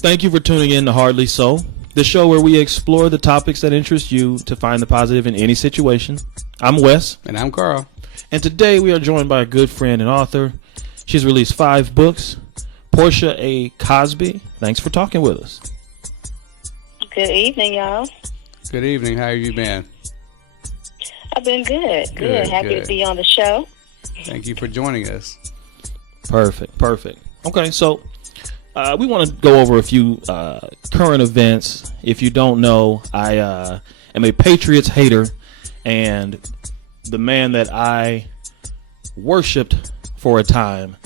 Thank you for tuning in to Hardly So, the show where we explore the topics that interest you to find the positive in any situation. I'm Wes. And I'm Carl. And today we are joined by a good friend and author. She's released 5 books. Portia A. Cosby. Thanks for talking with us. Good evening, y'all. Good evening. How have you been? I've been good. Happy to be on the show. Thank you for joining us. Perfect. Okay, so we want to go over a few current events. If you don't know, I am a Patriots hater, and the man that I worshipped for a time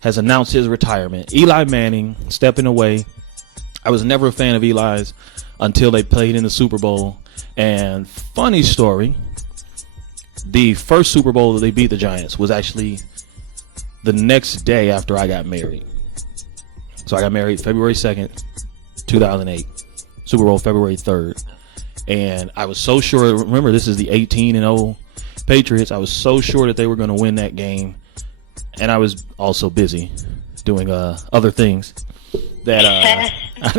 has announced his retirement. Eli Manning stepping away. I was never a fan of Eli's until they played in the Super Bowl. And funny story, the first Super Bowl that they beat the Giants was actually the next day after I got married. So I got married February 2nd, 2008. Super Bowl February 3rd. And I was so sure, remember this is the 18-0 Patriots. I was so sure that they were going to win that game. And I was also busy doing other things that I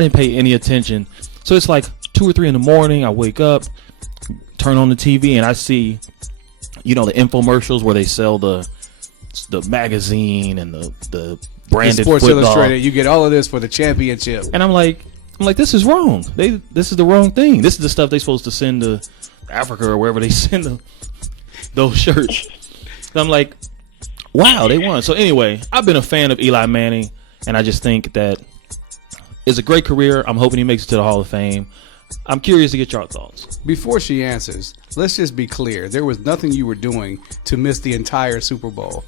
didn't pay any attention. So it's like 2 or 3 in the morning. I wake up, turn on the TV, and I see, the infomercials where they sell the magazine and the branded Sports football. Illustrated. You get all of this for the championship. And I'm like, this is wrong. This is the wrong thing. This is the stuff they're supposed to send to Africa or wherever they send those shirts. And I'm like, wow, they won. So anyway, I've been a fan of Eli Manning, and I just think that it's a great career. I'm hoping he makes it to the Hall of Fame. I'm curious to get your thoughts. Before she answers, let's just be clear. There was nothing you were doing to miss the entire Super Bowl.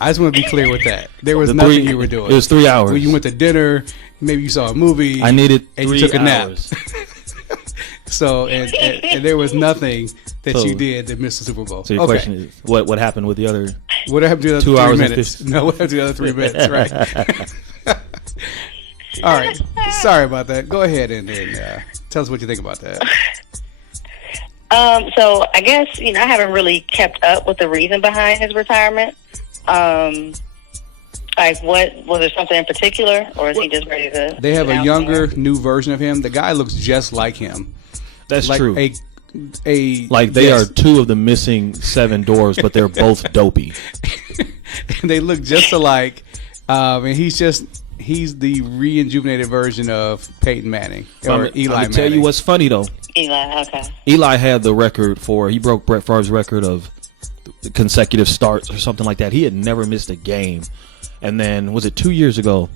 I just want to be clear with that. There was nothing you were doing. It was 3 hours. When you went to dinner, maybe you saw a movie. I needed 3 and you took a hours. nap. So, and there was nothing that you did to miss the Super Bowl. So your question is, what happened with the other? What happened to the other 2 3 hours minutes? No, what happened to the other 3 minutes? Right. All right. Sorry about that. Go ahead and tell us what you think about that. So I guess, I haven't really kept up with the reason behind his retirement. Like was there something in particular, or is he just ready to? They have a younger, new version of him. The guy looks just like him. That's like true. They are 2 of the missing 7 dwarves, but they're both dopey. And they look just alike. And he's the re-injuvenated version of Peyton Manning or Eli Manning. Tell you what's funny though. Eli, okay. Eli had the record he broke Brett Favre's record of consecutive starts or something like that. He had never missed a game. And then, was it 2 years ago,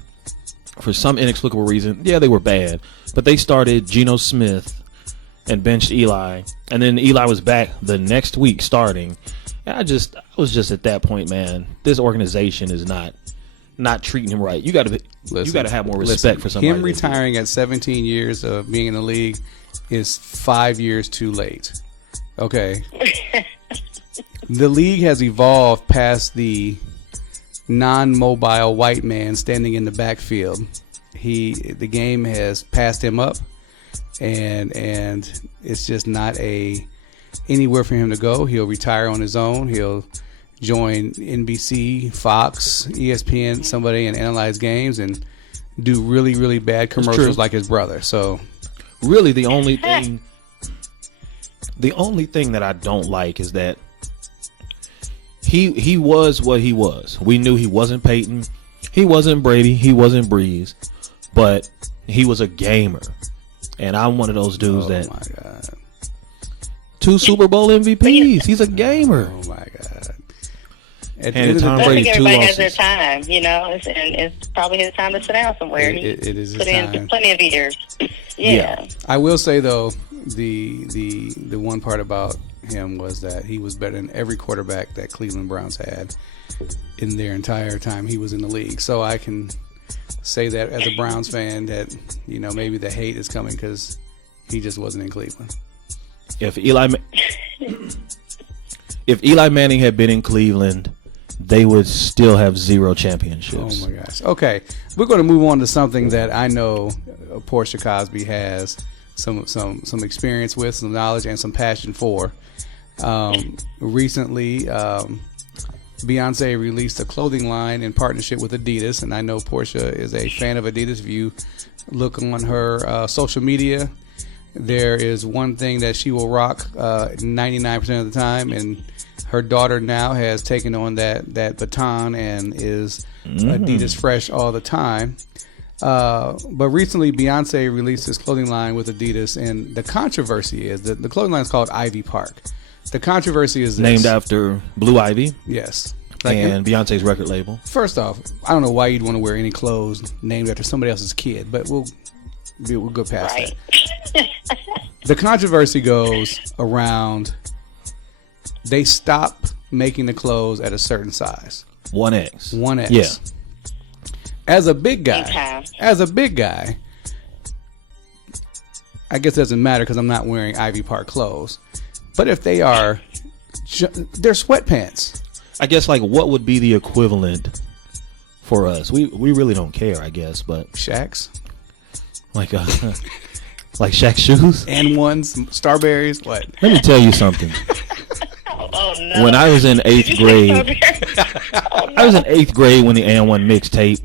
for some inexplicable reason, yeah, they were bad, but they started Geno Smith and benched Eli, and then Eli was back the next week starting. And I was just at that point, man, this organization is not treating him right. You got to have more respect for somebody. Him retiring at 17 years of being in the league is 5 years too late. Okay. The league has evolved past the non-mobile white man standing in the backfield. The game has passed him up, and it's just not anywhere for him to go. He'll retire on his own. He'll join NBC, Fox, ESPN, somebody, and analyze games and do really, really bad commercials like his brother. So really the only thing that I don't like is that he was what he was. We knew he wasn't Peyton, he wasn't Brady, he wasn't Breeze, but he was a gamer. And I'm one of those dudes my God. 2 Super Bowl MVPs. He's a gamer. Oh my God. And Tom I Brady's think 2 everybody losses. has their time, and it's probably his time to sit down somewhere. It is his put time. in plenty of years. Yeah. I will say though, the one part about him was that he was better than every quarterback that Cleveland Browns had in their entire time he was in the league. So I can say that as a Browns fan that maybe the hate is coming because he just wasn't in Cleveland. If Eli Manning had been in Cleveland, they would still have 0 championships. Oh my gosh. Okay, we're going to move on to something that I know Portia Cosby has some experience with, some knowledge, and some passion for. Recently, Beyonce released a clothing line in partnership with Adidas, and I know Portia is a fan of Adidas. If you look on her social media, there is one thing that she will rock 99% of the time, and her daughter now has taken on that baton and is Adidas fresh all the time. But recently, Beyonce released this clothing line with Adidas, and the controversy is that the clothing line is called Ivy Park. The controversy is this. Named after Blue Ivy. Yes. And Beyonce's record label. First off, I don't know why you'd want to wear any clothes named after somebody else's kid, but we'll go past that. The controversy goes around they stop making the clothes at a certain size. 1X. 1X. Yeah. As a big guy, I guess it doesn't matter because I'm not wearing Ivy Park clothes. But if they are, they're sweatpants. I guess, like, what would be the equivalent for us? We really don't care, I guess, but Shaq's, like like Shaq's shoes and ones, Starberries. What? Let me tell you something. Oh no! When I was in 8th grade, I was in 8th grade when the And1 mixtape,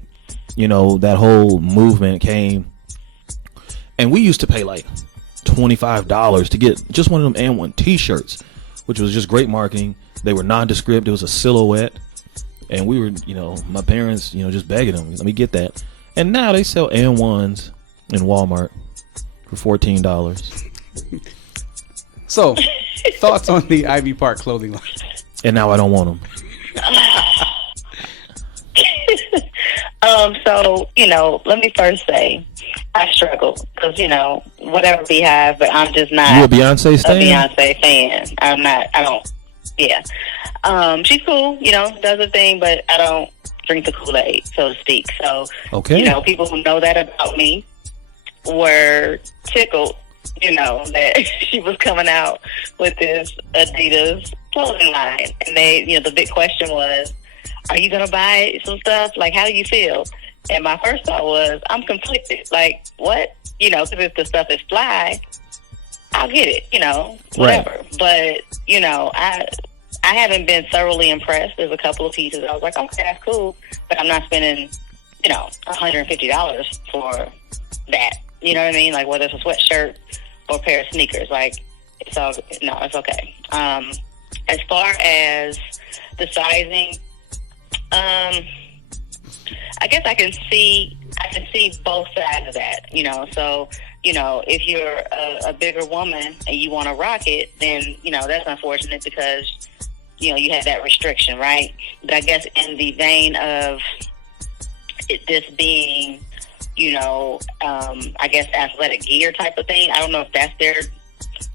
that whole movement came, and we used to pay like $25 to get just one of them And1 T-shirts, which was just great marketing. They were nondescript. It was a silhouette. And we were, my parents, just begging them, let me get that. And now they sell And1s in Walmart for $14. So, thoughts on the Ivy Park clothing line? And now I don't want them. So, let me first say, I struggle because, whatever Beehive, but I'm just not You a Beyonce stan? a Beyonce fan. Yeah. She's cool, does her thing, but I don't drink the Kool-Aid, so to speak. So, okay. People who know that about me were tickled, that she was coming out with this Adidas clothing line. And the big question was, are you going to buy some stuff? Like, how do you feel? And my first thought was, I'm conflicted. Like, what? Because if the stuff is fly, I'll get it, whatever. Right. But, I haven't been thoroughly impressed. There's a couple of pieces I was like, okay, that's cool. But I'm not spending, $150 for that. You know what I mean? Like, whether it's a sweatshirt or a pair of sneakers. Like, it's okay. As far as the sizing, I guess I can see both sides of that, So, if you're a bigger woman and you want to rock it, then, that's unfortunate because, you have that restriction, right? But I guess in the vein of this being, I guess athletic gear type of thing, I don't know if that's their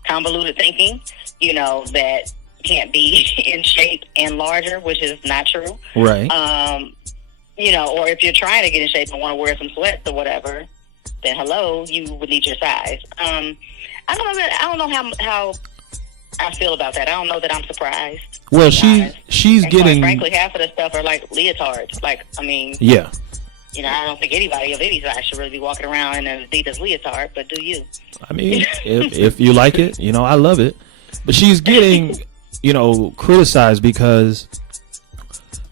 convoluted thinking, that can't be in shape and larger, which is not true. Right. Or if you're trying to get in shape and want to wear some sweats or whatever, then hello, you would need your size. I don't know how I feel about that. I don't know that I'm surprised. Well, she's getting. Quite frankly, half of the stuff are like leotards. Like, yeah. I don't think anybody of any size should really be walking around in an Adidas leotard, but do you? If you like it, I love it. But she's getting, criticized because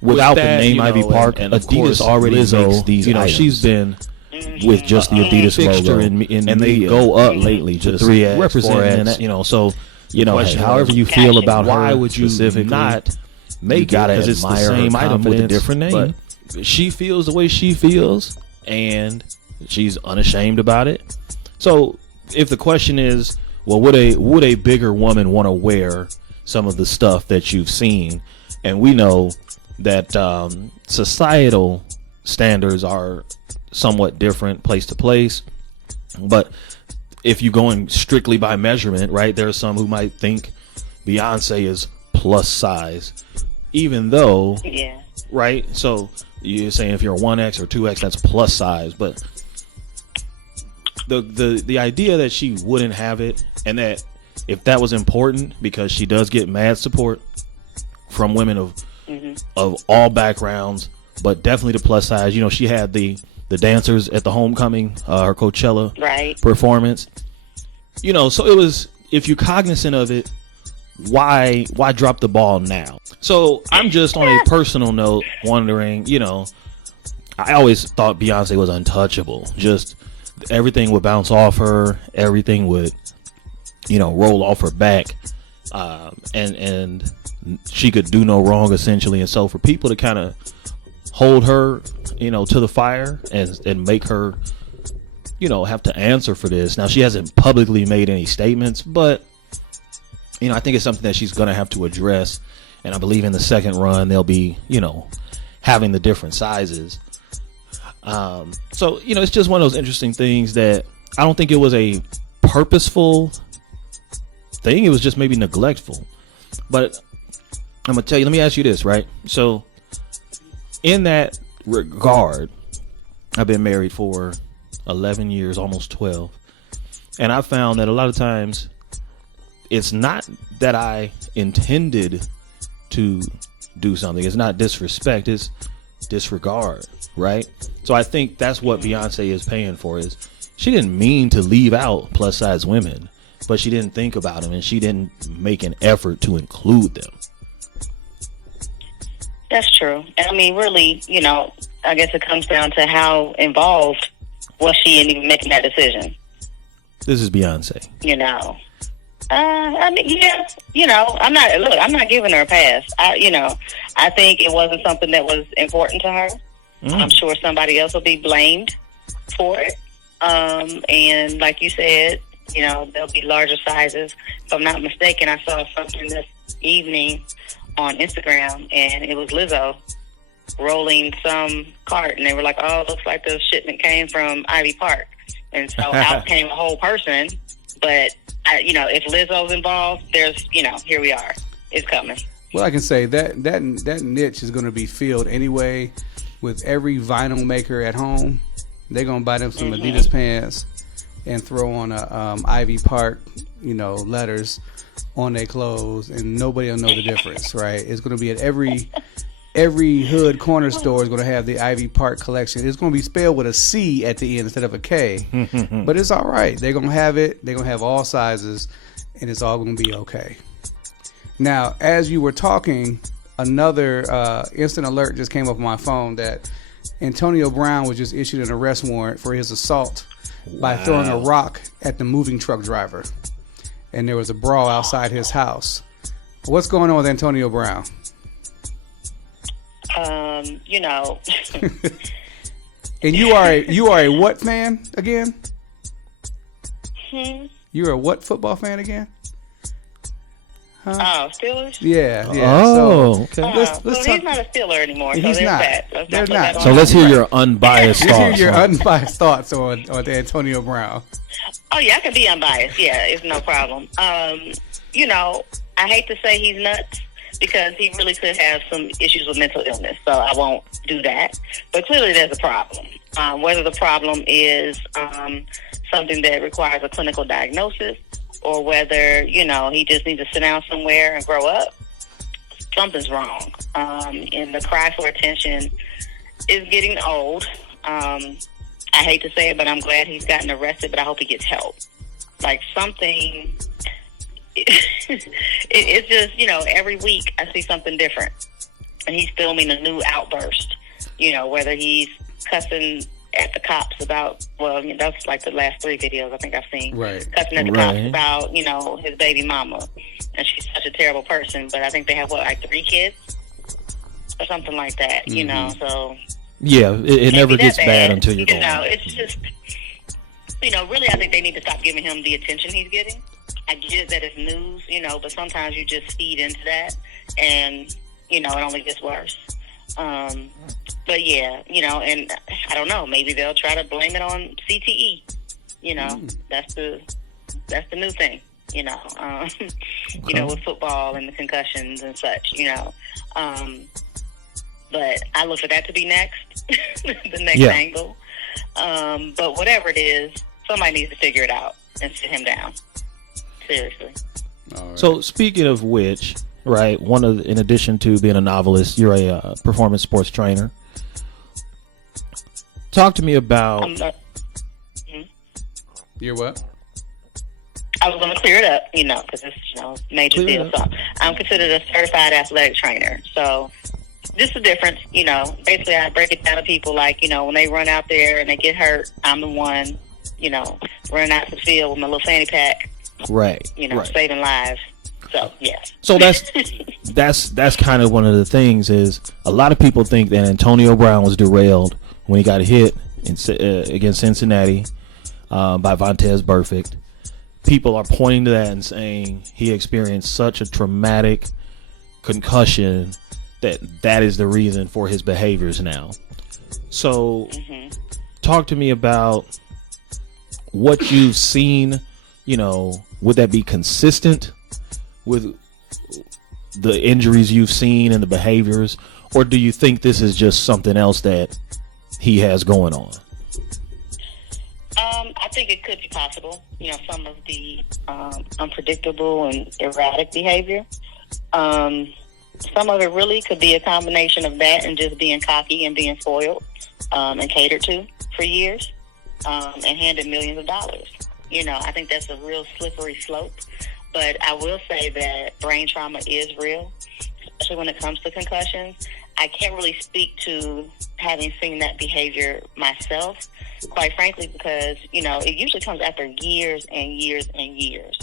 without the name Ivy Park, and Adidas already makes these. She's been with just the Adidas logo, and they go up lately, just 3X, representing that. So however you feel about her, why would you not make it? Because it's the same item with a different name. But she feels the way she feels, and she's unashamed about it. So if the question is, well, would a bigger woman want to wear some of the stuff that you've seen? And we know that societal standards are somewhat different place to place. But if you're going strictly by measurement, right, there are some who might think Beyonce is plus size, even though, right? So you're saying if you're a 1X or 2X, that's plus size. But the idea that she wouldn't have it, and that if that was important, because she does get mad support from women of all backgrounds, but definitely the plus size. She had the dancers at the homecoming, her Coachella performance. So it was, if you're cognizant of it, why drop the ball now? So I'm just on a personal note wondering, I always thought Beyonce was untouchable. Just everything would bounce off her, everything would, roll off her back, and she could do no wrong essentially. And so for people to kind of hold her, to the fire and make her, have to answer for this. Now she hasn't publicly made any statements, but I think it's something that she's going to have to address. And I believe in the second run, they'll be, having the different sizes. So, it's just one of those interesting things that I don't think it was a purposeful thing. It was just maybe neglectful. But I'm going to tell you, let me ask you this, right? So in that regard, I've been married for 11 years, almost 12. And I found that a lot of times it's not that I intended to do something. It's not disrespect, it's disregard, right? So I think that's what Beyonce is paying for. Is she didn't mean to leave out plus size women, but she didn't think about them and she didn't make an effort to include them. That's true. And I mean, really, I guess it comes down to how involved was she in even making that decision. This is Beyonce. I mean, yeah, I'm not giving her a pass. I think it wasn't something that was important to her. I'm sure somebody else will be blamed for it. And like you said, there'll be larger sizes. If I'm not mistaken, I saw something this evening on Instagram, and it was Lizzo rolling some cart, and they were like, "Oh, it looks like the shipment came from Ivy Park," and so out came a whole person. But if Lizzo's involved, there's, here we are. It's coming. Well, I can say that niche is going to be filled anyway with every vinyl maker at home. They're going to buy them some Adidas pants and throw on a Ivy Park, letters on their clothes, and nobody will know the difference, right? It's going to be at every hood corner store is going to have the Ivy Park collection. It's going to be spelled with a C at the end instead of a K. But it's all right. They're going to have it. They're going to have all sizes, and it's all going to be okay. Now, as you were talking, another instant alert just came up on my phone that Antonio Brown was just issued an arrest warrant for his assault by throwing a rock at the moving truck driver. And there was a brawl outside his house. What's going on with Antonio Brown? And you are a what fan again? You're a what football fan again? Huh? Oh, Steelers? Yeah. Oh, so, okay. Let's well, he's not a Steeler anymore. He's so not. They're not. So let's hear your unbiased thoughts. Let's hear your unbiased thoughts on Antonio Brown. Oh, yeah, I can be unbiased. Yeah, it's no problem. I hate to say he's nuts because he really could have some issues with mental illness, so I won't do that. But clearly there's a problem. Whether the problem is something that requires a clinical diagnosis or whether, he just needs to sit down somewhere and grow up, something's wrong. And the cry for attention is getting old. I hate to say it, but I'm glad he's gotten arrested, but I hope he gets help. Like something, it's just, every week I see something different. And he's filming a new outburst, whether he's cussing at the cops about, that's like the last 3 videos I think I've seen. Right. Cussing at the cops about, his baby mama. And she's such a terrible person, but I think they have, 3 kids? Or something like that, so... Yeah, it never gets bad until you're gone. It's just, really I think they need to stop giving him the attention he's getting. I get that it's news, but sometimes you just feed into that and, it only gets worse. But yeah, and I don't know, maybe they'll try to blame it on CTE. That's the new thing, with football and the concussions and such, but I look for that to be next, the next angle. But whatever it is, somebody needs to figure it out and sit him down. Seriously. All right. So speaking of which, right, in addition to being a novelist, you're a performance sports trainer. Talk to me about... You're what? I was going to clear it up, because it's, major Clear deal. it So up. I'm considered a certified athletic trainer. So this is the difference, Basically, I break it down to people like, when they run out there and they get hurt, I'm the one, running out the field with my little fanny pack, Right. Right. saving lives. So, yeah. So that's kind of one of the things is a lot of people think that Antonio Brown was derailed when he got hit against Cincinnati by Vontaze Burfict. People are pointing to that and saying he experienced such a traumatic concussion that is the reason for his behaviors now. So talk to me about what you've seen. Would that be consistent with the injuries you've seen and the behaviors, or do you think this is just something else that he has going on? I think it could be possible. Some of the unpredictable and erratic behavior. Some of it really could be a combination of that and just being cocky and being spoiled and catered to for years and handed millions of dollars. I think that's a real slippery slope. But I will say that brain trauma is real, especially when it comes to concussions. I can't really speak to having seen that behavior myself, quite frankly, because, it usually comes after years and years and years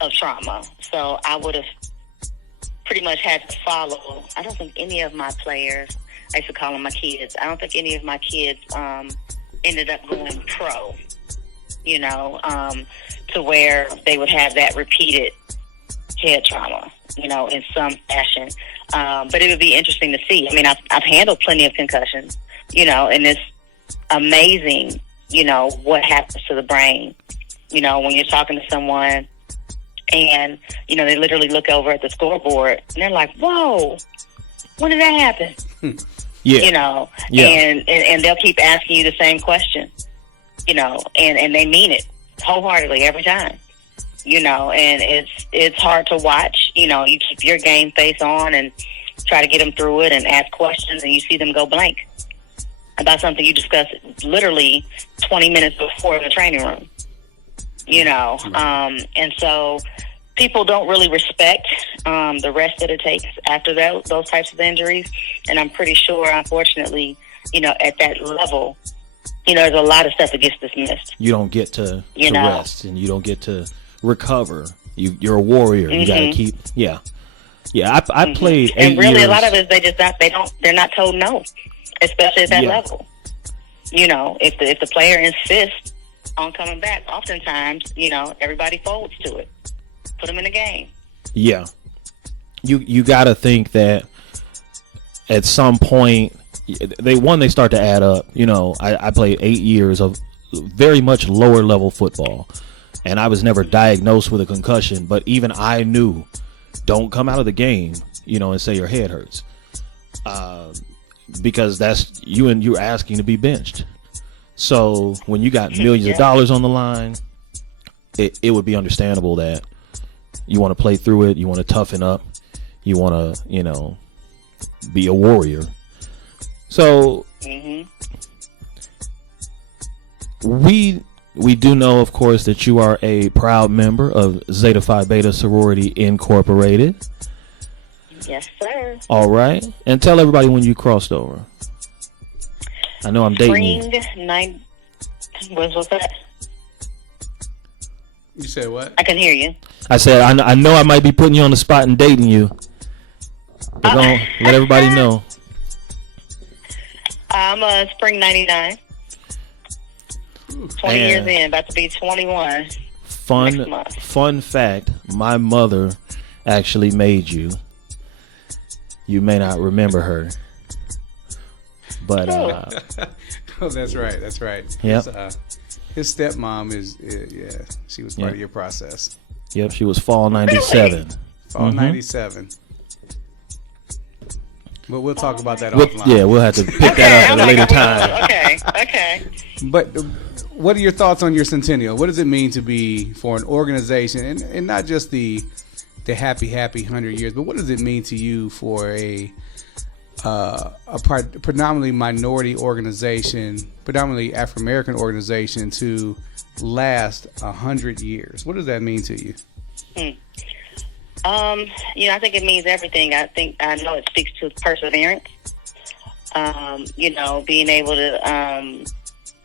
of trauma. So I would have pretty much had to follow. I don't think any of my players, I used to call them my kids, I don't think any of my kids ended up going pro, to where they would have that repeated head trauma, in some fashion. But it would be interesting to see. I mean, I've handled plenty of concussions, and it's amazing, what happens to the brain, when you're talking to someone and, they literally look over at the scoreboard and they're like, whoa, when did that happen? Yeah. And they'll keep asking you the same question, and they mean it wholeheartedly every time, and it's hard to watch. You keep your game face on and try to get them through it and ask questions, and you see them go blank about something you discussed literally 20 minutes before in the training room, and so people don't really respect the rest that it takes after those types of injuries. And I'm pretty sure, unfortunately, at that level, there's a lot of stuff that gets dismissed. You don't get to rest, and you don't get to recover. You're a warrior. You got to keep. Yeah. I played 8 and really years. A lot of it is they're not told no, especially at that level. If the player insists on coming back, oftentimes everybody folds to it. Put them in the game. Yeah. You got to think that at some point they start to add up. I played 8 years of very much lower level football, and I was never diagnosed with a concussion, but even I knew, don't come out of the game, and say your head hurts, because that's you're asking to be benched. So when you got millions of dollars on the line, it would be understandable that you want to play through it, you want to toughen up, you want to, be a warrior. So we do know, of course, that you are a proud member of Zeta Phi Beta Sorority Incorporated. Yes, sir. All right. And tell everybody when you crossed over. I know I'm dating you. What's that? You said what? I can hear you. I said, I know I might be putting you on the spot and dating you. But don't let everybody know. I'm spring 99. 20 years in, about to be 21. Fun fact, my mother actually made you. You may not remember her. But oh, that's right. Yep. His stepmom is she was part of your process. Yep, she was fall 97. Fall 97. But we'll talk about that offline. Yeah, we'll have to pick that up at a later time. Okay. But what are your thoughts on your Centennial? What does it mean to be for an organization, and not just the happy 100 years, but what does it mean to you for a predominantly minority organization, predominantly African American organization, to last 100 years? What does that mean to you? I think it means everything. I know it speaks to perseverance. Being able to,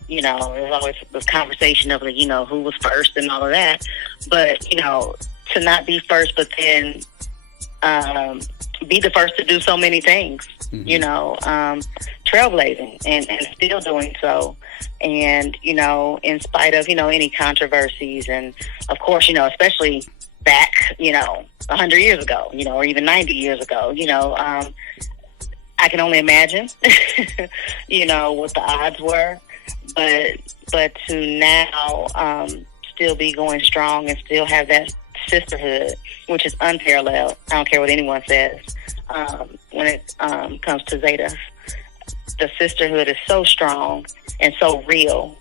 there's always this conversation of, who was first and all of that. But, to not be first, but then be the first to do so many things, trailblazing and still doing so. And, in spite of, any controversies and, of course, especially back, 100 years ago, or even 90 years ago, I can only imagine, what the odds were. But to now still be going strong and still have that sisterhood, which is unparalleled. I don't care what anyone says. When it comes to Zeta, the sisterhood is so strong and so real,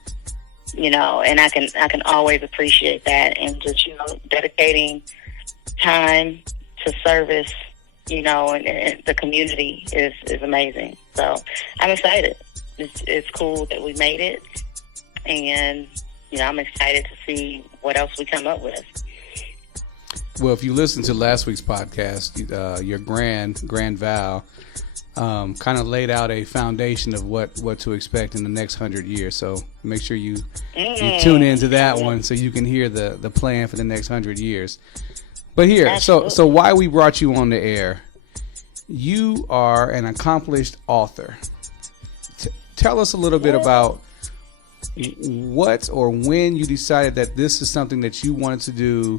and I can always appreciate that, and just dedicating time to service, and the community is amazing. So I'm excited. It's cool that we made it, and I'm excited to see what else we come up with. Well, if you listen to last week's podcast, your grand vow kind of laid out a foundation of what to expect in the next 100 years. So make sure you tune into that one so you can hear the plan for the next 100 years. But here, Absolutely. so why we brought you on the air? You are an accomplished author. Tell us a little bit about what or when you decided that this is something that you wanted to do,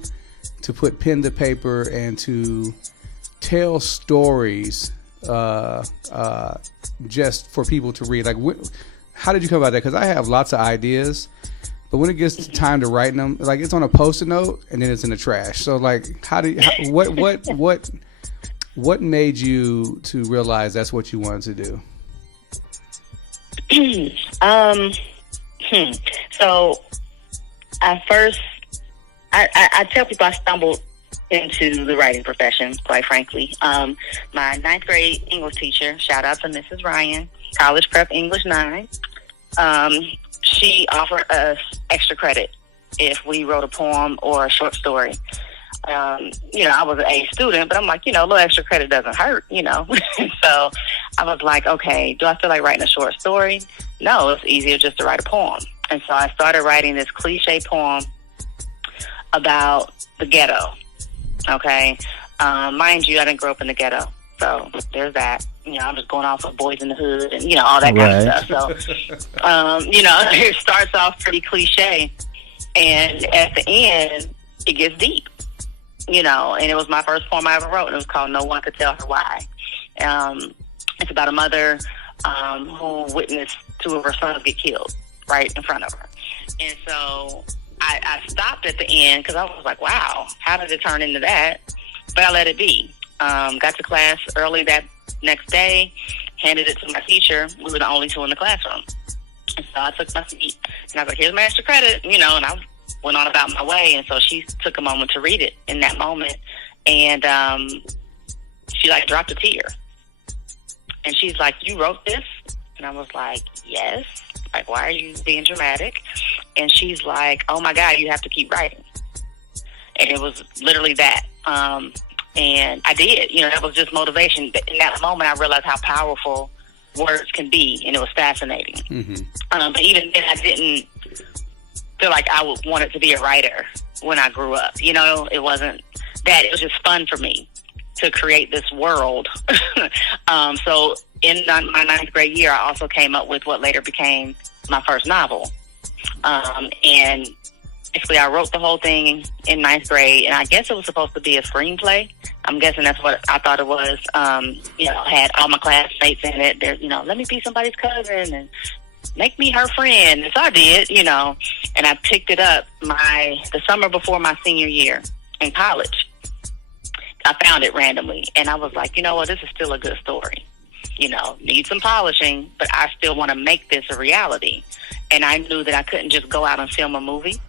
to put pen to paper and to tell stories just for people to read. Like, how did you come about that? Because I have lots of ideas, but when it gets to time to write them, like, it's on a Post-it note and then it's in the trash. So, like, what made you to realize that's what you wanted to do? So I tell people I stumbled into the writing profession, quite frankly. My ninth grade English teacher, shout out to Mrs. Ryan, College Prep English 9, she offered us extra credit if we wrote a poem or a short story. I was an A student, but I'm like, a little extra credit doesn't hurt, So I was like, okay, do I feel like writing a short story? No, it's easier just to write a poem. And so I started writing this cliche poem about the ghetto. Okay. Mind you, I didn't grow up in the ghetto. So there's that. I'm just going off of Boys in the Hood and, all that kind of stuff. So, it starts off pretty cliche. And at the end, it gets deep. And it was my first poem I ever wrote, and it was called No One Could Tell Her Why. It's about a mother who witnessed 2 of her sons get killed right in front of her. And so I stopped at the end because I was like, wow, how did it turn into that? But I let it be. Got to class early that next day, handed it to my teacher. We were the only 2 in the classroom. And so I took my seat, and I was like, here's my extra credit, and I went on about my way. And so she took a moment to read it in that moment, and she dropped a tear, and she's like, you wrote this? And I was like, yes. Like, why are you being dramatic? And she's like, oh my God, you have to keep writing. And it was literally that. And I did, that was just motivation. In that moment, I realized how powerful words can be, and it was fascinating. Mm-hmm. But even then, I didn't feel like I would want it to be a writer when I grew up. It wasn't that. It was just fun for me to create this world. So in my ninth grade year, I also came up with what later became my first novel. And basically, I wrote the whole thing in ninth grade, and I guess it was supposed to be a screenplay. I'm guessing that's what I thought it was. Had all my classmates in it. Let me be somebody's cousin and make me her friend. And so I did, and I picked it up the summer before my senior year in college. I found it randomly, and I was like, this is still a good story. Needs some polishing, but I still want to make this a reality. And I knew that I couldn't just go out and film a movie.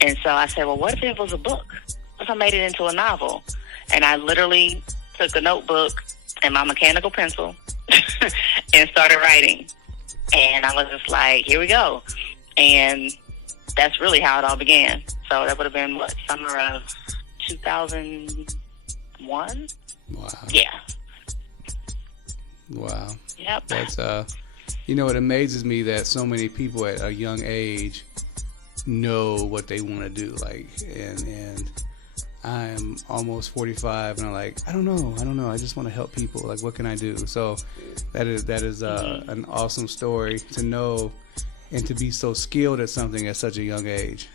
And so I said, well, what if it was a book? What if I made it into a novel? And I literally took a notebook and my mechanical pencil and started writing. And I was just like, here we go. And that's really how it all began. So that would have been, summer of 2001? Wow. Yeah. Wow. Yep. That's, it amazes me that so many people at a young age know what they want to do. Like, and I'm almost 45 and I'm like, I don't know. I just want to help people. Like, what can I do? So that is an awesome story to know and to be so skilled at something at such a young age.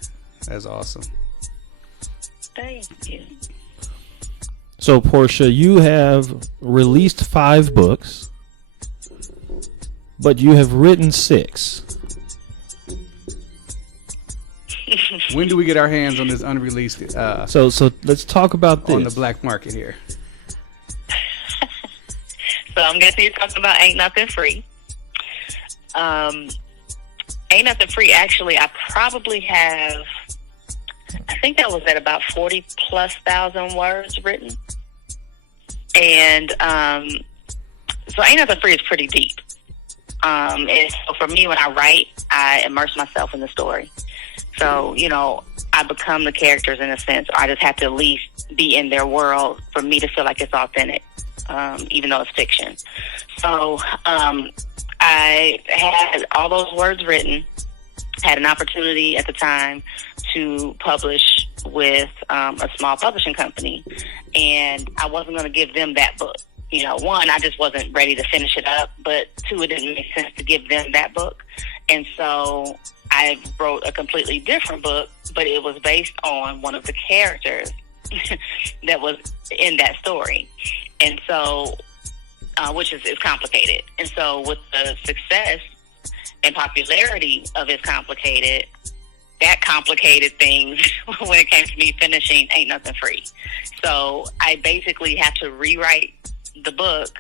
That's awesome. Thank you. So, Portia, you have released 5 books, but you have written 6. When do we get our hands on this unreleased? So let's talk about this. On the black market here. So I'm guessing you're talking about Ain't Nothing Free. Ain't Nothing Free, actually, I probably have, I think that was at about 40,000+ words written. And so Ain't Nothing Free is pretty deep. And so for me, when I write, I immerse myself in the story. So, I become the characters in a sense. I just have to at least be in their world for me to feel like it's authentic, even though it's fiction. So I had all those words written, had an opportunity at the time to publish with a small publishing company, and I wasn't going to give them that book. One, I just wasn't ready to finish it up, but 2, it didn't make sense to give them that book. And so I wrote a completely different book, but it was based on one of the characters that was in that story. And so, which is complicated. And so with the success and popularity of It's Complicated, that complicated things when it came to me finishing Ain't Nothing Free. So I basically have to rewrite the book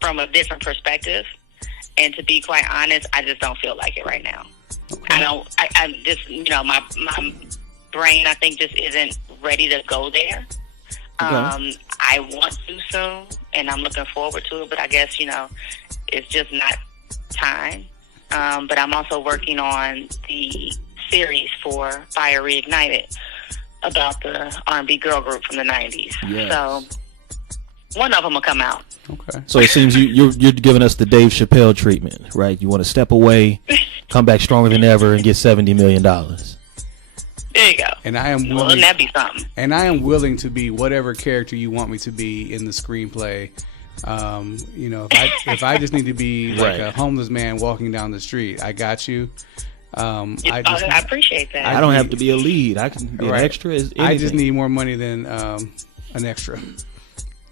from a different perspective. And to be quite honest, I just don't feel like it right now. Okay. I just, my brain, I think, just isn't ready to go there. Okay. I want to soon, and I'm looking forward to it, but I guess, it's just not time. But I'm also working on the series for Fire Reignited about the R&B girl group from the 90s. Yes. So one of them will come out. Okay. So it seems you're giving us the Dave Chappelle treatment, right? You want to step away, come back stronger than ever, and get $70 million. There you go. And I am willing. Wouldn't that be something? And I am willing to be whatever character you want me to be in the screenplay. If I just need to be like a homeless man walking down the street, I got you. I appreciate that. I don't have to be a lead. I can be an extra. I just need more money than an extra.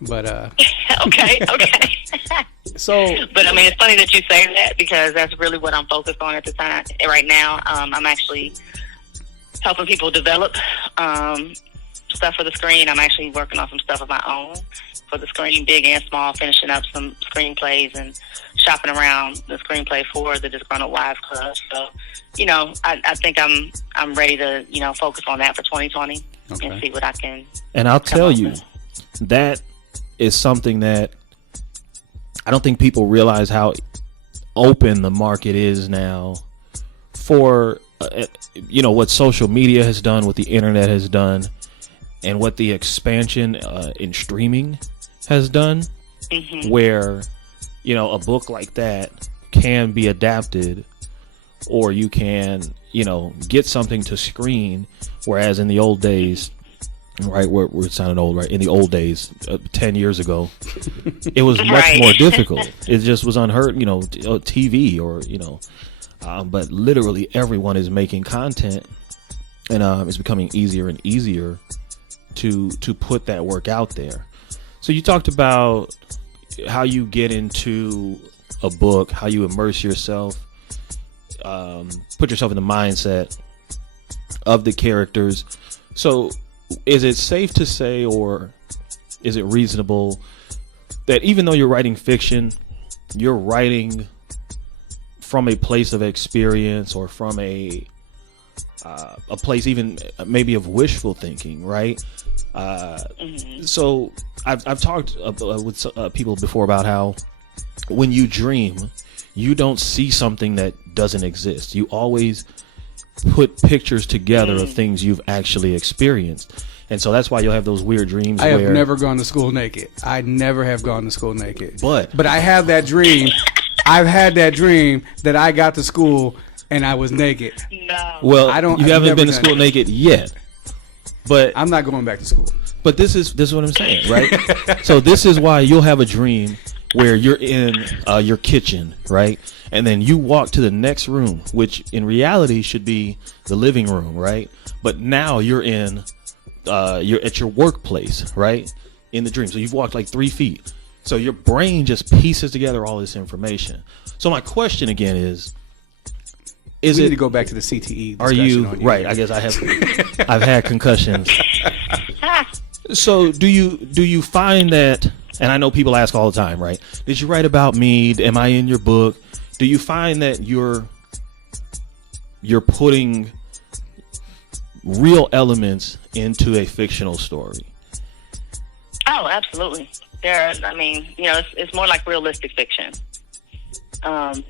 But okay. So, but I mean, it's funny that you say that because that's really what I'm focused on at the time. Right now, I'm actually helping people develop stuff for the screen. I'm actually working on some stuff of my own for the screen, big and small, finishing up some screenplays and shopping around the screenplay for the Disgruntled Wives Club. So, I think I'm ready to focus on that for 2020 and see what I can. And I'll tell you, that is something that I don't think people realize how open the market is now for what social media has done, what the internet has done, and what the expansion in streaming has done. Mm-hmm. Where a book like that can be adapted, or you can get something to screen, whereas in the old days, right, we're sounding old, right? In the old days, 10 years ago, it was much more difficult. It just was unheard, TV or, but literally everyone is making content, and it's becoming easier and easier to put that work out there. So you talked about how you get into a book, how you immerse yourself, put yourself in the mindset of the characters. So is it safe to say, or is it reasonable that even though you're writing fiction, you're writing from a place of experience, or from a place even maybe of wishful thinking, right? So I've talked with people before about how when you dream, you don't see something that doesn't exist. You always put pictures together of things you've actually experienced. And so that's why you'll have those weird dreams. I have never gone to school naked. I never have gone to school naked. But I have that dream. I've had that dream that I got to school and I was naked. No. Well, you haven't never been to done school it. naked yet. But I'm not going back to school. But this is what I'm saying, right? So this is why you'll have a dream where you're in your kitchen, right? And then you walk to the next room, which in reality should be the living room, right? But now you're at your workplace, right? In the dream. So you've walked like 3 feet. So your brain just pieces together all this information. So my question again is we need to go back to the CTE. Are you on right? I guess I've had concussions. So do you find that, and I know people ask all the time, right? Did you write about me? Am I in your book? Do you find that you're putting real elements into a fictional story? Oh, absolutely. It's more like realistic fiction.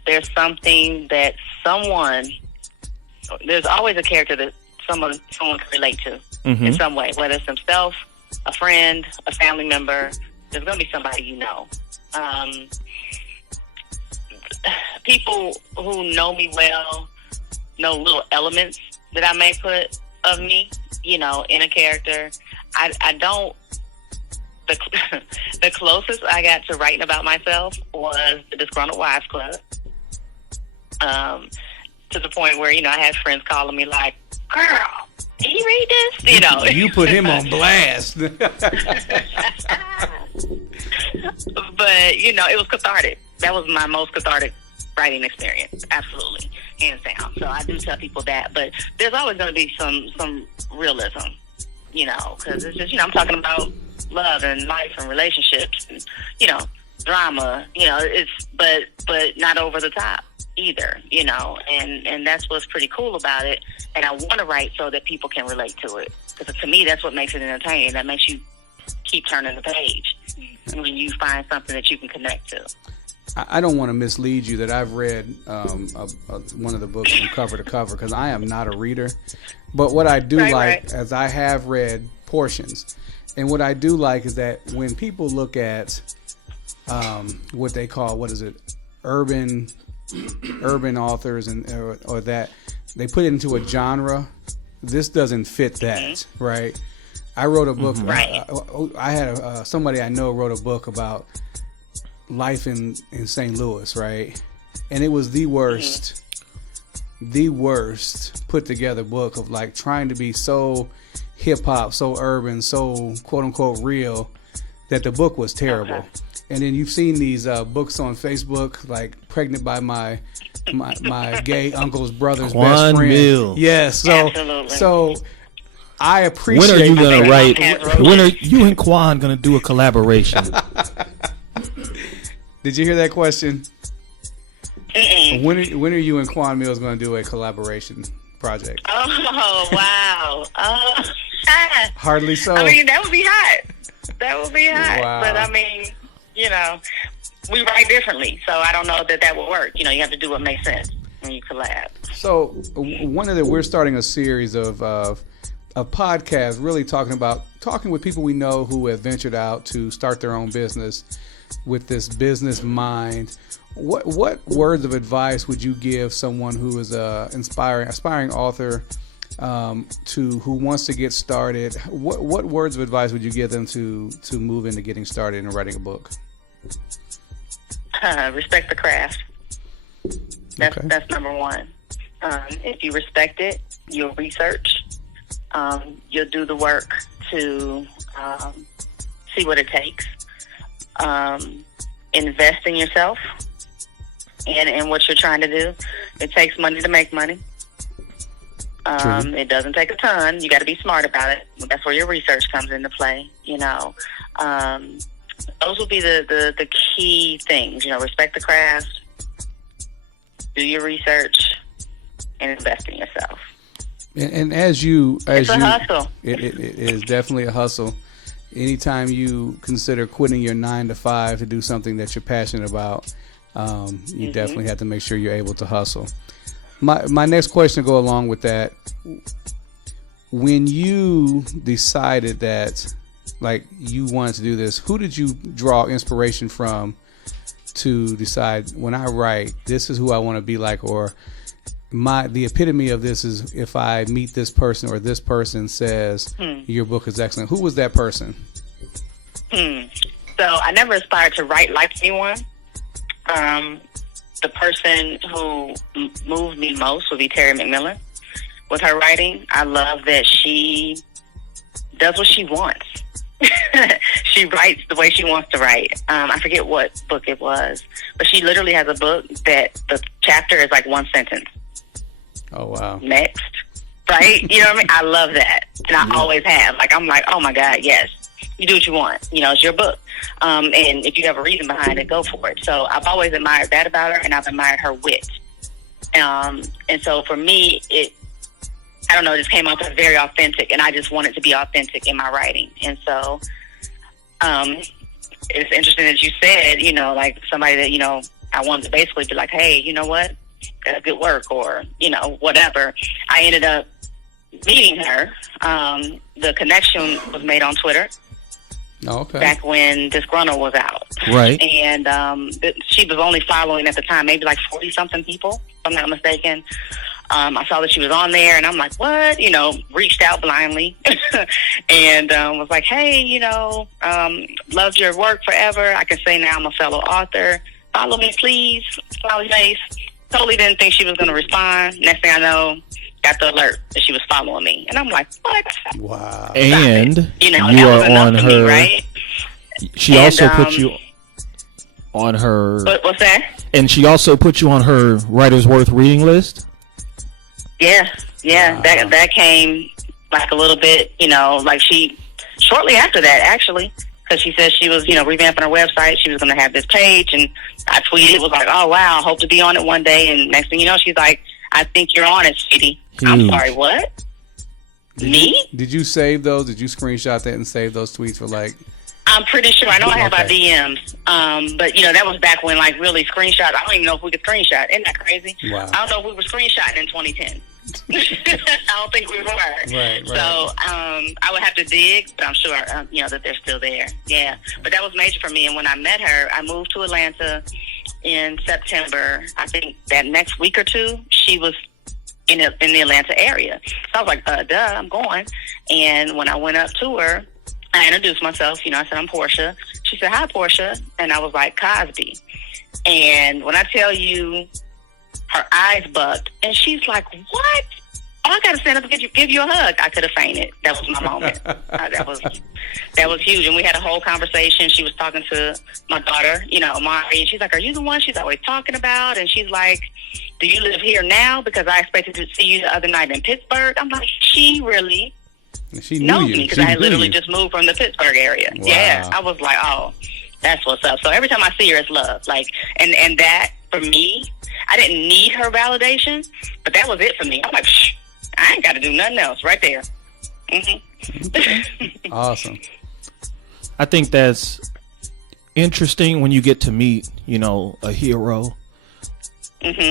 There's something that there's always a character that someone can relate to in some way, whether it's themselves, a friend, a family member. There's going to be somebody you know. People who know me well know little elements that I may put of me, in a character. I don't. The closest I got to writing about myself was the Disgruntled Wives Club. To the point where, I had friends calling me like, girl, did you read this? You put him on blast. But, it was cathartic. That was my most cathartic writing experience. Absolutely. Hands down. So I do tell people that. But there's always going to be some realism, because it's just, I'm talking about love and life and relationships and, drama, but not over the top either, and that's what's pretty cool about it. And I want to write so that people can relate to it, because to me, that's what makes it entertaining. That makes you keep turning the page when you find something that you can connect to. I don't want to mislead you that I've read one of the books from cover to cover, because I am not a reader. But what I do as I have read portions, and what I do like is that when people look at what they call, urban authors or that, they put it into a genre. This doesn't fit that, right? I wrote a book. I had somebody I know wrote a book about life in St. Louis, right? And it was the worst put together book of like trying to be so hip hop, so urban, so quote unquote real, that the book was terrible. Okay. And then you've seen these books on Facebook, like Pregnant by my gay uncle's brother's best friend. Mill. Yes. So I appreciate. When are you gonna write? When are you and Quan gonna do a collaboration? Did you hear that question? When are you and Quan Mills going to do a collaboration project? Oh, wow. Hardly so. I mean, that would be hot. Wow. But, we write differently, so I don't know that would work. You have to do what makes sense when you collab. So we're starting a series of podcasts really talking with people we know who have ventured out to start their own business with this business mind. What words of advice would you give someone who is aspiring author who wants to get started? What words of advice would you give them to move into getting started and writing a book? Respect the craft. That's number one. If you respect it, you'll research. You'll do the work to see what it takes. Invest in yourself and what you're trying to do. It takes money to make money. It doesn't take a ton. You got to be smart about it. That's where your research comes into play. Those will be the key things. Respect the craft, do your research, and invest in yourself. And it's a hustle. It is definitely a hustle. anytime you consider quitting your 9 to 5 to do something that you're passionate about, you definitely have to make sure you're able to hustle. My next question to go along with that, when you decided that like you wanted to do this, who did you draw inspiration from to decide, when I write, this is who I want to be like, or the epitome of this is if I meet this person or this person says your book is excellent? Who was that person? So I never aspired to write like anyone. The person who moved me most would be Terry McMillan with her writing. I love that she does what she wants. She writes the way she wants to write. I forget what book it was, but she literally has a book that the chapter is like one sentence. Oh, wow. Next. Right? You know what I mean? I love that. And I always have. Like, I'm like, oh my God, yes. You do what you want. You know, it's your book. And if you have a reason behind it, go for it. So I've always admired that about her, and I've admired her wit. And so for me, I don't know, it just came off as very authentic, and I just wanted to be authentic in my writing. And so it's interesting that you said, you know, like somebody that, you know, I wanted to basically be like, hey, you know what? That's good work, or, you know, whatever. I ended up meeting her. The connection was made on Twitter. Oh, okay. Back when Disgruntled was out. Right. And she was only following at the time, maybe like 40-something people, if I'm not mistaken. I saw that she was on there, and I'm like, what? You know, reached out blindly and was like, hey, you know, loved your work forever. I can say now I'm a fellow author. Follow me, please. Smiley face. Totally didn't think she was going to respond. Next thing I know, got the alert that she was following me. And I'm like, what? Wow. And you know, you that was are enough on to her. me, right? She And, also put you on her. What's that? And she also put you on her Writers Worth reading list. Yeah. Wow. That came like a little bit, you know, like shortly after that, actually, because she said she was, you know, revamping her website. She was going to have this page, and I tweeted, was like, oh, wow, hope to be on it one day. And next thing you know, she's like, I think you're on it, sweetie. I'm Huge. sorry, what? Me? Did you save those? Did you screenshot that and save those tweets for like? I'm pretty sure. I know I have our Okay. DMs. But, you know, that was back when, like, really screenshot. I don't even know if we could screenshot. Isn't that crazy? Wow. I don't know if we were screenshotting in 2010. I don't think we were. Right. So I would have to dig, but I'm sure, you know, that they're still there. Yeah. But that was major for me. And when I met her, I moved to Atlanta in September. I think that next week or two, she was in the Atlanta area. So I was like, duh, I'm going. And when I went up to her, I introduced myself. You know, I said, I'm Portia. She said, hi, Portia. And I was like, Cosby. And when I tell you, her eyes bugged, and she's like, what? Oh, I got to stand up and give you a hug. I could have fainted. That was my moment. That was huge. And we had a whole conversation. She was talking to my daughter, you know, Mari, and she's like, are you the one she's always talking about? And she's like, do you live here now? Because I expected to see you the other night in Pittsburgh. I'm like, she really She knew knows you. me, because She I knew literally you. just moved from the Pittsburgh area. Wow. Yeah, I was like, oh, that's what's up. So every time I see her, it's love. Like, and that for me, I didn't need her validation, but that was it for me. I'm like, shh, I ain't got to do nothing else. Right there. Awesome. I think that's interesting when you get to meet, you know, a hero,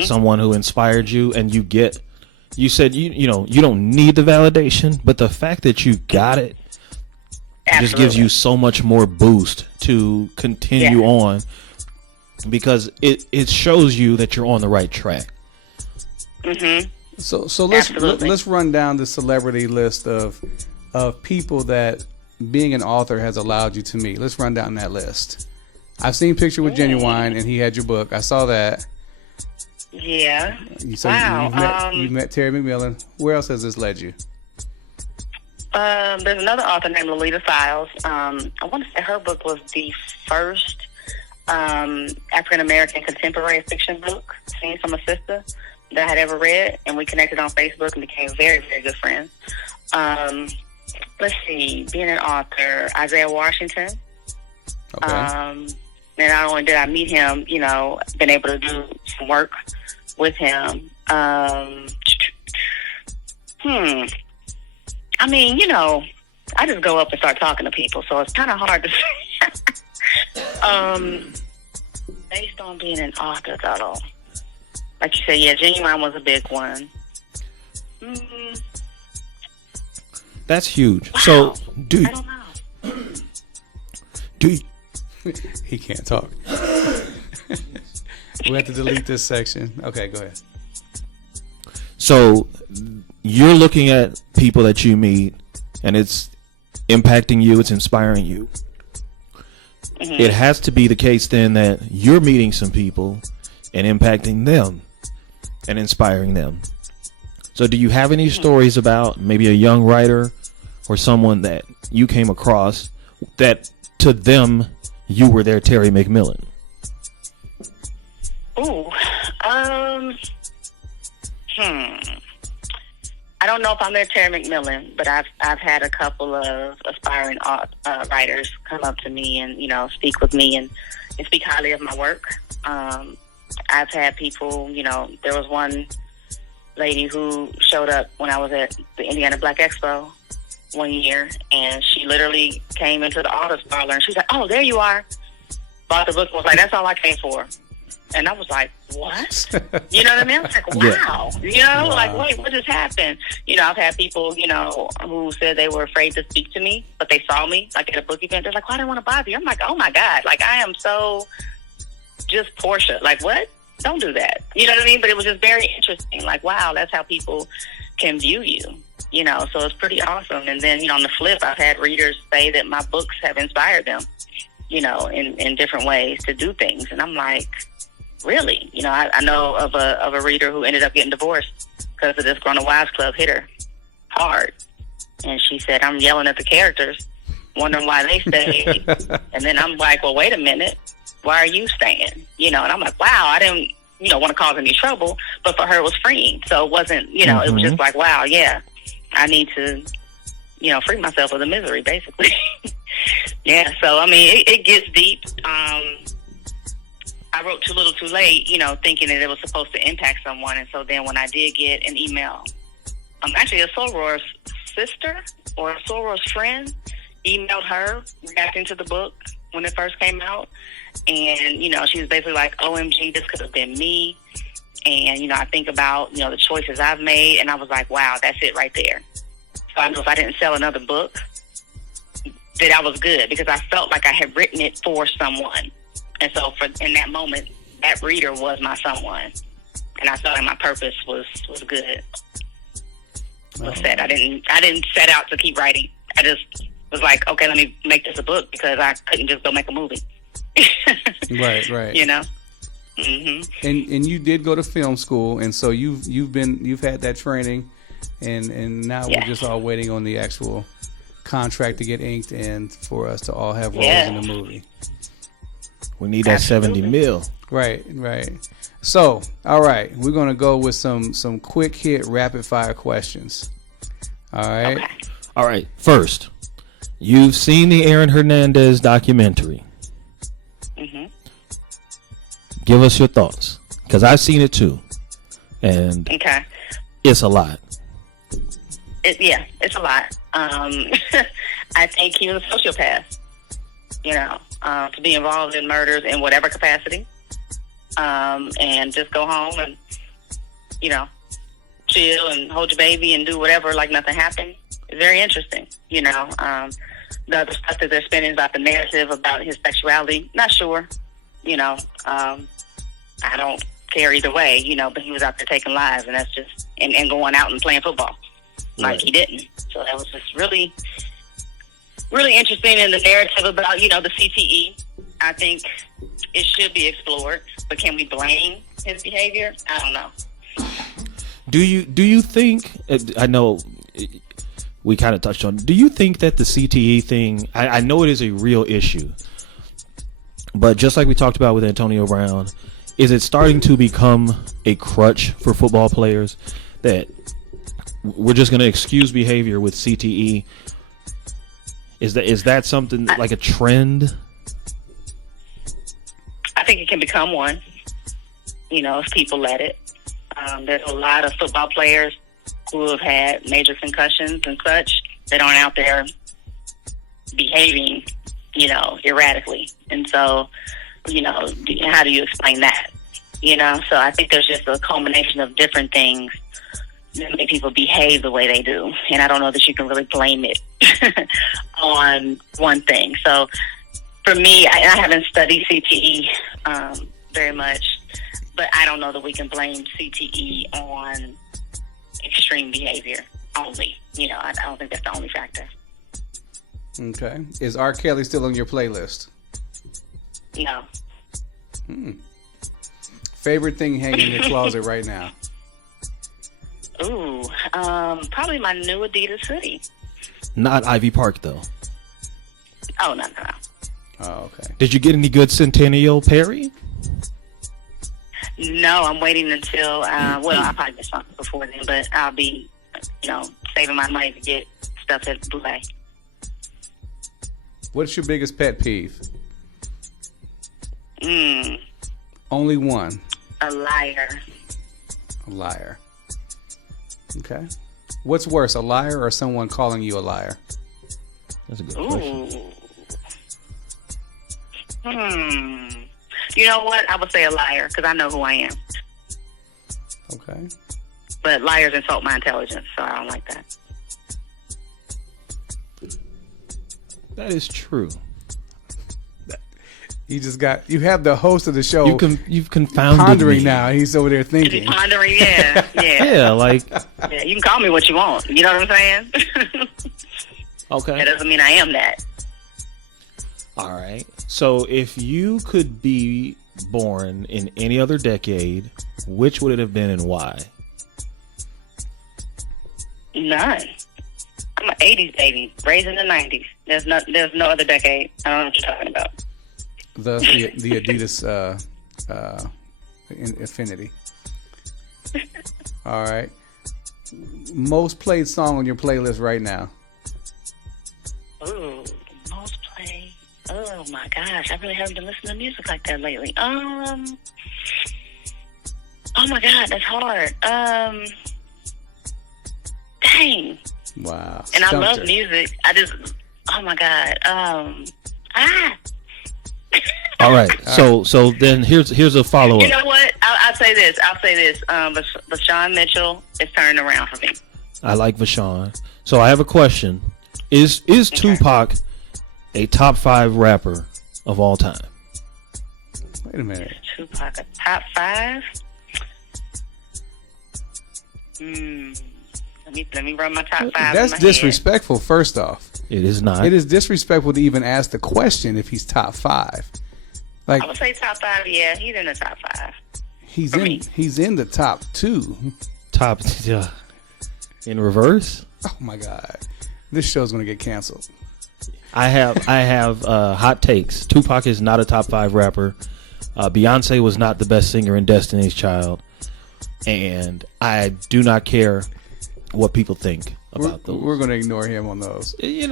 someone who inspired you, and you said you know you don't need the validation, but the fact that you got it just gives you so much more boost to continue on, because it shows you that you're on the right track. So Absolutely. let's run down the celebrity list of people that being an author has allowed you to meet. Let's run down that list. I've seen Picture with Genuine, and he had your book. I saw that. Yeah. So Wow. you've met Terry McMillan. Where else has this led you? There's another author named Lolita Files. I want to say her book was the first African-American contemporary fiction book, Seen from a Sister, that I had ever read, and we connected on Facebook and became very, very good friends. Let's see, being an author, Isaiah Washington. Okay. And not only did I meet him, you know, been able to do some work with him. I mean, you know, I just go up and start talking to people, so it's kind of hard to say. Based on being an author, though, like you said, yeah, Genuine was a big one. That's huge. Wow. So, I don't know. do you, He can't talk. We have to delete this section. Okay, go ahead. so you're looking at people that you meet, and it's impacting you, it's inspiring you. Mm-hmm. It has to be the case then that you're meeting some people and impacting them and inspiring them. So do you have any stories about maybe a young writer or someone that you came across that to them you were their Terry McMillan? Ooh, I don't know if I'm their Terry McMillan, but I've had a couple of aspiring writers come up to me and, you know, speak with me and speak highly of my work. I've had people, you know, there was one lady who showed up when I was at the Indiana Black Expo one year, and she literally came into the author's parlor and she's like, "Oh, there you are." Bought the book and was like, "That's all I came for." And I was like, "What?" You know what I mean? I was like, wow. Yeah. You know, Wow. like, wait, what just happened? You know, I've had people, you know, who said they were afraid to speak to me, but they saw me, like, at a book event. They're like, "Well, I didn't want to bother you." I'm like, oh, my God. Like, I am so just Portia. Like, what? Don't do that. You know what I mean? But it was just very interesting. Like, wow, that's how people can view you. You know, so it's pretty awesome. And then, you know, on the flip, I've had readers say that my books have inspired them, you know, in different ways to do things. And I'm like, really? You know, I know of a reader who ended up getting divorced because of this Grown Up Wives Club hit her hard. And she said, "I'm yelling at the characters, wondering why they stayed." And then I'm like, well, wait a minute. Why are you staying? You know, and I'm like, wow, I didn't, you know, want to cause any trouble. But for her, it was freeing. So it wasn't, you know, it was just like, wow, yeah, I need to, you know, free myself of the misery, basically. Yeah, so, I mean, it gets deep. I wrote Too Little Too Late, you know, thinking that it was supposed to impact someone. And so then when I did get an email, actually a Soror's sister or a Soror's friend emailed her reacting to the book when it first came out. And, you know, she was basically like, OMG, this could have been me. And, you know, I think about, you know, the choices I've made. And I was like, wow, that's it right there. So I knew if I didn't sell another book, that I was good, because I felt like I had written it for someone. And so in that moment, that reader was my someone. And I felt like my purpose was good. Was set. I didn't set out to keep writing. I just was like, okay, let me make this a book, because I couldn't just go make a movie. Right. You know. Mm-hmm. And you did go to film school, and so you've had that training, and now we're just all waiting on the actual contract to get inked and for us to all have roles in the movie. We need that 70 mil. Right. So, all right, we're gonna go with some quick hit rapid fire questions. All right. Okay. All right. First, you've seen the Aaron Hernandez documentary. Mm-hmm. Give us your thoughts, because I've seen it too, and Okay. it's a lot. It's a lot. I think he was a sociopath. You know, to be involved in murders in whatever capacity, and just go home and, you know, chill and hold your baby and do whatever like nothing happened. It's very interesting. You know, the other stuff that they're spinning about the narrative about his sexuality, not sure. You know, I don't care either way. You know, but he was out there taking lives, and that's just and going out and playing football like he didn't. So that was just really, really interesting in the narrative about, you know, the CTE. I think it should be explored, but can we blame his behavior? I don't know. Do you think? I know we kind of touched on. Do you think that the CTE thing? I know it is a real issue, but just like we talked about with Antonio Brown, is it starting to become a crutch for football players that we're just going to excuse behavior with CTE? Is that something like a trend? I think it can become one, you know, if people let it. There's a lot of football players who have had major concussions and such that aren't out there behaving, erratically. And so, how do you explain that? So I think there's just a culmination of different things that make people behave the way they do. And I don't know that you can really blame it on one thing. So for me, I haven't studied CTE very much, but I don't know that we can blame CTE on extreme behavior only. I don't think that's the only factor. Okay. Is R. Kelly still on your playlist? No. Favorite thing hanging in your closet right now? Ooh, probably my new Adidas hoodie. Not Ivy Park, though. Oh, no. Oh, okay. Did you get any good Centennial Perry? No, I'm waiting until, I'll probably get something before then, but I'll be, saving my money to get stuff at Boulay. What's your biggest pet peeve? Only one. A liar. A liar. Okay. What's worse, a liar or someone calling you a liar? That's a good question. You know what? I would say a liar because I know who I am. Okay. But liars insult my intelligence, so I don't like that. That is true. You have the host of the show. You've confounded pondering me. Now. He's over there thinking. He's pondering, yeah. Yeah, you can call me what you want. You know what I'm saying? Okay. That doesn't mean I am that. All right. So if you could be born in any other decade, which would it have been and why? None. I'm an 80s baby, raised in the 90s. There's no other decade. I don't know what you're talking about. Thus, the Adidas affinity. All right. Most played song on your playlist right now? Ooh, most played. Oh my gosh, I really haven't been listening to music like that lately. Oh my God, that's hard. Dang. Wow. And I love music. Oh my God. All right. So then here's a follow up. You know what? I'll say this. Vashawn Mitchell is turning around for me. I like Vashawn. So I have a question. Is Tupac a top 5 rapper of all time? Wait a minute. Tupac a top 5? Let me run my top 5. That's disrespectful. First off, it is not. It is disrespectful to even ask the question if he's top 5. Like, I would say top 5. Yeah, he's in the top 5. He's in the top 2. Top in reverse. Oh my God, this show's gonna get canceled. I have hot takes. Tupac is not a top 5 rapper. Beyonce was not the best singer in Destiny's Child, and I do not care what people think about those. We're going to ignore him on those. Okay.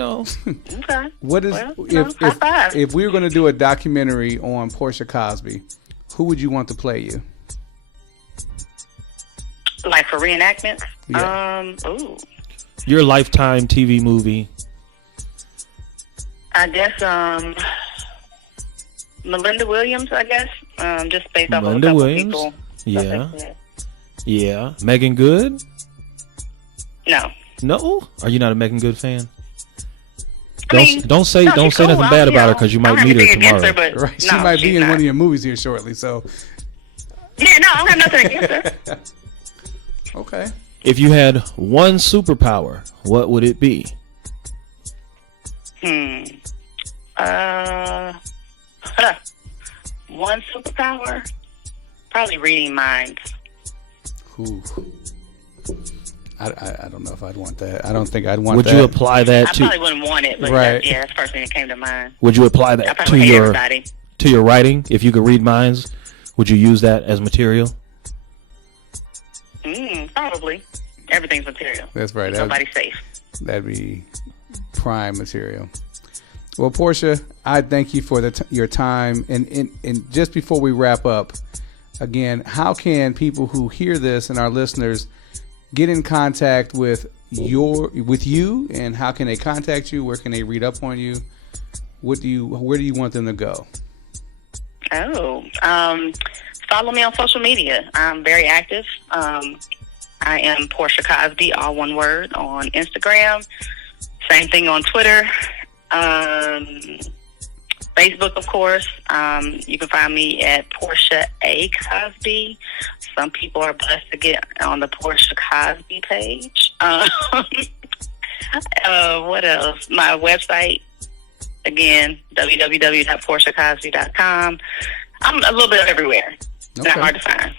What is if we were going to do a documentary on Portia Cosby, who would you want to play you? Like for reenactments? Yeah. Your Lifetime TV movie. I guess Melinda Williams, I guess. Just based off of a couple people. Yeah. Megan Good? No. Are you not a Megan Good fan? Don't say cool. nothing bad about her because you might meet her tomorrow. Right. She might be in one of your movies here shortly. So. Yeah, no, I don't have nothing against her. Okay. If you had one superpower, what would it be? One superpower? Probably reading minds. Ooh. I don't know if I'd want that. I don't think I'd want that. Would you apply that to... I probably wouldn't want it, but right. that's the first thing that came to mind. Would you apply that to your writing? If you could read minds, would you use that as material? Probably. Everything's material. That's right. Nobody's safe. That'd be prime material. Well, Portia, I thank you for your time. And just before we wrap up, again, how can people who hear this and our listeners get in contact with you, and how can they contact you? Where can they read up on you? Where do you want them to go? Follow me on social media. I'm very active. I am Portia Cosby, all one word, on Instagram. Same thing on Twitter. Facebook, of course. You can find me at Portia A Cosby. Some people are blessed to get on the Portia Cosby page. What else? My website, again, www.portiacosby.com. I'm a little bit everywhere. Okay. Not hard to find.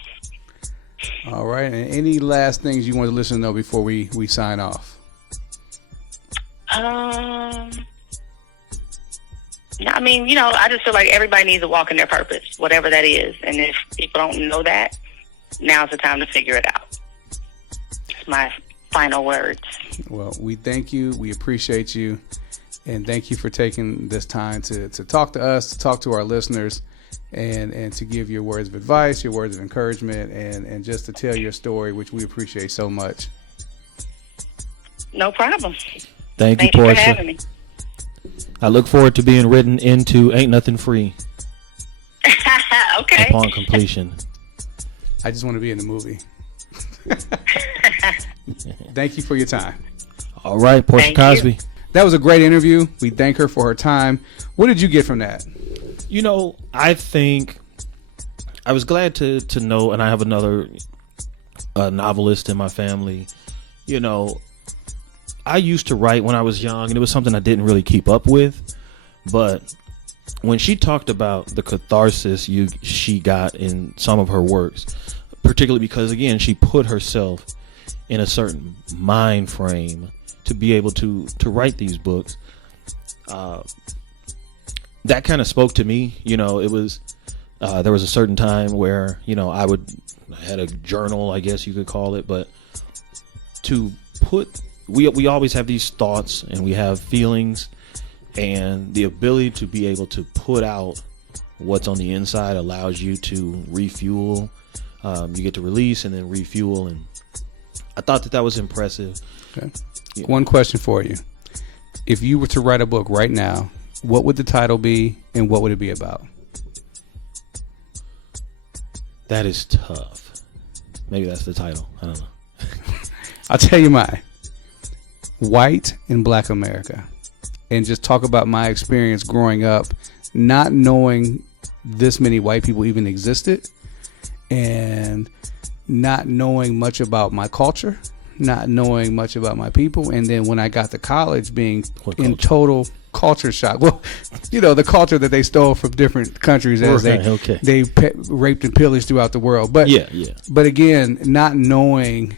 All right. And any last things you want to listen to know before we sign off? I mean, I just feel like everybody needs to walk in their purpose, whatever that is. And if people don't know that, now's the time to figure it out. It's my final words. Well, we thank you. We appreciate you. And thank you for taking this time to talk to us, to talk to our listeners, and to give your words of advice, your words of encouragement, and just to tell your story, which we appreciate so much. No problem. Thank you, Thanks for Portia. having me. I look forward to being written into Ain't Nothing Free Okay. upon completion. I just want to be in the movie. Thank you for your time. All right, Portia Thank Cosby. you. That was a great interview. We thank her for her time. What did you get from that? I think I was glad to know, and I have another novelist in my family. I used to write when I was young, and it was something I didn't really keep up with. But when she talked about the catharsis she got in some of her works, particularly because, again, she put herself in a certain mind frame to be able to write these books, that kind of spoke to me. It was there was a certain time where I had a journal, I guess you could call it, but to put we always have these thoughts and we have feelings, and the ability to be able to put out what's on the inside allows you to refuel. You get to release and then refuel, and I thought that was impressive. Okay. One question for you. If you were to write a book right now, what would the title be and what would it be about? That is tough. Maybe that's the title. I don't know. I'll tell you mine. White and Black America. And just talk about my experience growing up, not knowing this many white people even existed, and not knowing much about my culture, not knowing much about my people. And then when I got to college, being in total culture shock. Well, the culture that they stole from different countries as they raped and pillaged throughout the world. But But again, not knowing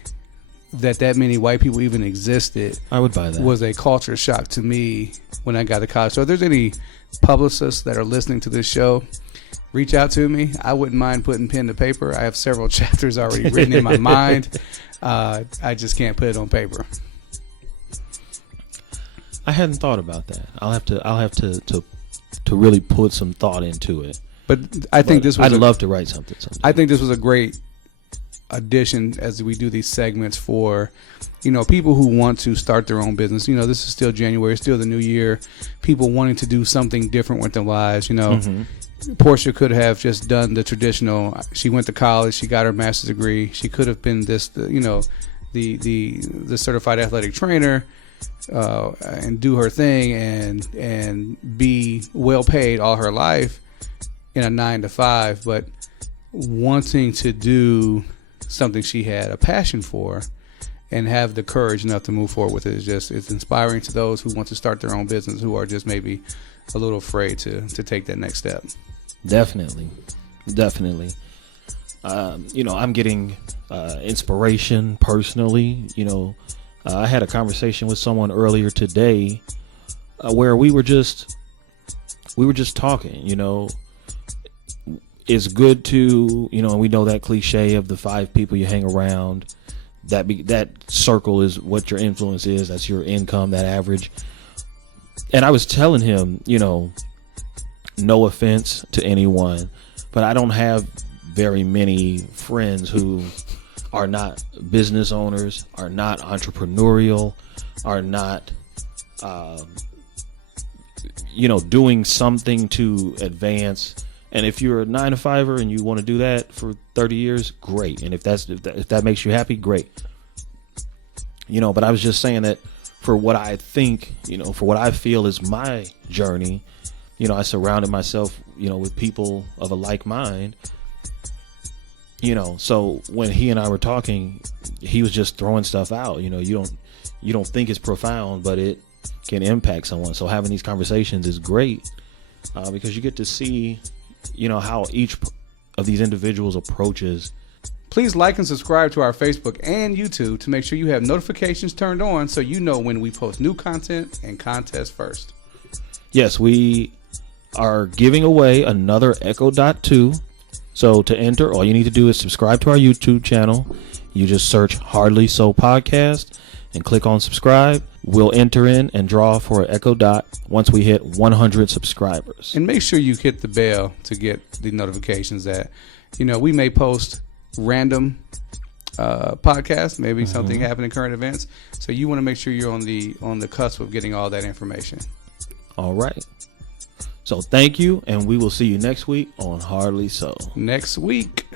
that many white people even existed, I would buy that, was a culture shock to me when I got to college. So if there's any publicists that are listening to this show, reach out to me. I wouldn't mind putting pen to paper. I have several chapters already written in my mind. I just can't put it on paper. I hadn't thought about that. I'll have to really put some thought into it. But I think this was I'd love to write something. I think this was a great addition as we do these segments for people who want to start their own business. This is still January, still the new year, people wanting to do something different with their lives. Portia could have just done the traditional. She went to college, she got her master's degree, she could have been the certified athletic trainer, and do her thing and be well paid all her life in a 9-to-5, but wanting to do something she had a passion for and have the courage enough to move forward with it it's inspiring to those who want to start their own business, who are just maybe a little afraid to take that next step. Definitely. I'm getting inspiration personally. I had a conversation with someone earlier today where we were just talking. It's good to, and we know that cliche of the 5 people you hang around, that circle is what your influence is. That's your income, that average. And I was telling him, no offense to anyone, but I don't have very many friends who are not business owners, are not entrepreneurial, are not, doing something to advance. And if you're a 9-to-5er and you want to do that for 30 years, great. And if that makes you happy, great. But I was just saying that for what I think, for what I feel is my journey, I surrounded myself, with people of a like mind. So when he and I were talking, he was just throwing stuff out. You don't think it's profound, but it can impact someone. So having these conversations is great because you get to see, how each of these individuals approaches. Please like and subscribe to our Facebook and YouTube to make sure you have notifications turned on so you know when we post new content and contests first. Yes, we are giving away another Echo Dot 2. So to enter, all you need to do is subscribe to our YouTube channel. You just search Hardly So Podcast and click on subscribe. We'll enter in and draw for an Echo Dot once we hit 100 subscribers. And make sure you hit the bell to get the notifications that, we may post random podcasts, maybe something happened in current events. So you want to make sure you're on the cusp of getting all that information. All right. So thank you, and we will see you next week on Hardly So. Next week.